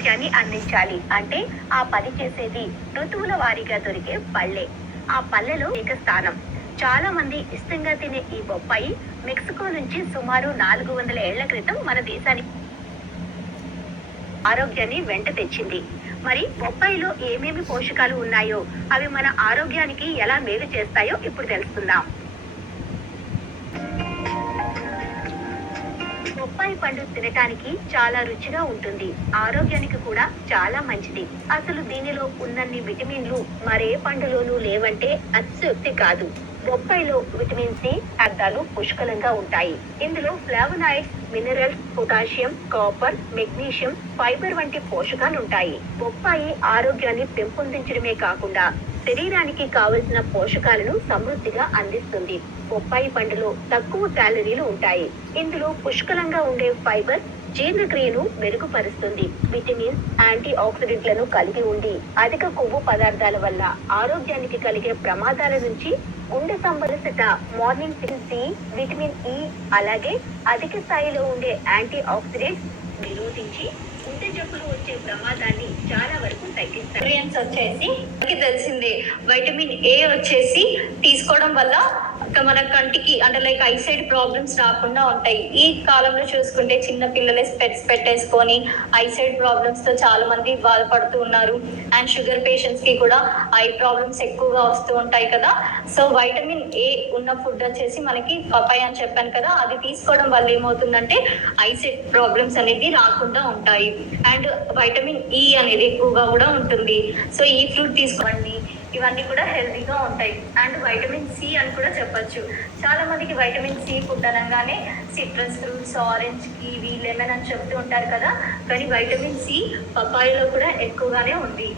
ఆరోగ్యాన్ని అందించాలి అంటే ఆ పని చేసేది ఋతువుల వారీగా దొరికే పళ్ళే. ఆ పళ్ళెలో ఏక స్థానం. చాలా మంది ఇష్టంగా తినే ఈ బొప్పాయి మెక్సికో నుంచి సుమారు 400 ఏళ్ల క్రితం మన దేశానికి ఆరోగ్యాన్ని వెంట తెచ్చింది. మరి బొప్పాయిలో ఏమేమి పోషకాలు ఉన్నాయో, అవి మన ఆరోగ్యానికి ఎలా మేలు చేస్తాయో ఇప్పుడు తెలుసుకుందాం. బొప్పాయి పండు తినటానికి చాలా రుచిగా ఉంటుంది. ఆరోగ్యానికి కూడా చాలా మంచిది. అసలు దీనిలో ఉన్నన్ని విటమిన్లు మరే పండులోనూ లేవంటే అతిశయోక్తి కాదు. బొప్పాయిలో విటమిన్ సి అర్థాలు పుష్కలంగా ఉంటాయి. ఇందులో flavonoids, minerals, potassium, copper, magnesium, fibre వంటి పోషకాలుంటాయి. బొప్పాయి ఆరోగ్యాన్ని పెంపొందించడమే కాకుండా శరీరానికి కావలసిన పోషకాలను సమృద్ధిగా అందిస్తుంది. బొప్పాయి పండులో తక్కువ క్యాలరీలు ఉంటాయి. ఇందులో పుష్కలంగా ఉండే ఫైబర్ జీర్ణక్రియను మెరుగుపరుస్తుంది. విటమిన్స్, యాంటీ ఆక్సిడెంట్లను కలిగి ఉండి అధిక కొవ్వు పదార్థాల వల్ల ఆరోగ్యానికి కలిగే ప్రమాదాల నుంచి గుండె సంబంధిత మార్నింగ్ సి, విటమిన్ ఇ, అలాగే అధిక స్థాయిలో ఉండే యాంటీ ఆక్సిడెంట్స్ నిరోధించి గుండె జబ్బులు వచ్చే ప్రమాదాన్ని చాలా వరకు తగ్గిస్తాయి. న్యూట్రియన్స్ వచ్చేసి మనకి తెలిసిందే. వైటమిన్ ఏ వచ్చేసి తీసుకోవడం వల్ల మన కంటికి అంటే లైక్ ఐసైట్ ప్రాబ్లమ్స్ రాకుండా ఉంటాయి. ఈ కాలంలో చూసుకుంటే చిన్న పిల్లలే స్పెట్స్ పెట్టేసుకొని ఐసైట్ ప్రాబ్లమ్స్ తో చాలా మంది బాధపడుతూ ఉన్నారు. అండ్ షుగర్ పేషెంట్స్ కి కూడా ఐ ప్రాబ్లమ్స్ ఎక్కువగా వస్తూ ఉంటాయి కదా. సో వైటమిన్ ఏ ఉన్న ఫుడ్ వచ్చేసి మనకి పపాయ అని చెప్పాను కదా, అది తీసుకోవడం వల్ల ఏమవుతుందంటే ఐసైట్ ప్రాబ్లమ్స్ అనేది రాకుండా ఉంటాయి. అండ్ వైటమిన్ ఇ అనేది ఎక్కువగా కూడా ఉంటుంది. సో ఈ ఫ్రూట్ తీసుకోండి, ఇవన్నీ కూడా హెల్తీగా ఉంటాయి. అండ్ వైటమిన్ సి అని కూడా చెప్పొచ్చు. చాలా మందికి వైటమిన్ సి ఫుడ్ అనగానే citrus fruits, orange, kiwi, lemon అని చెప్తూ ఉంటారు కదా, కానీ వైటమిన్ సి పపాయలో కూడా ఎక్కువగానే ఉంది.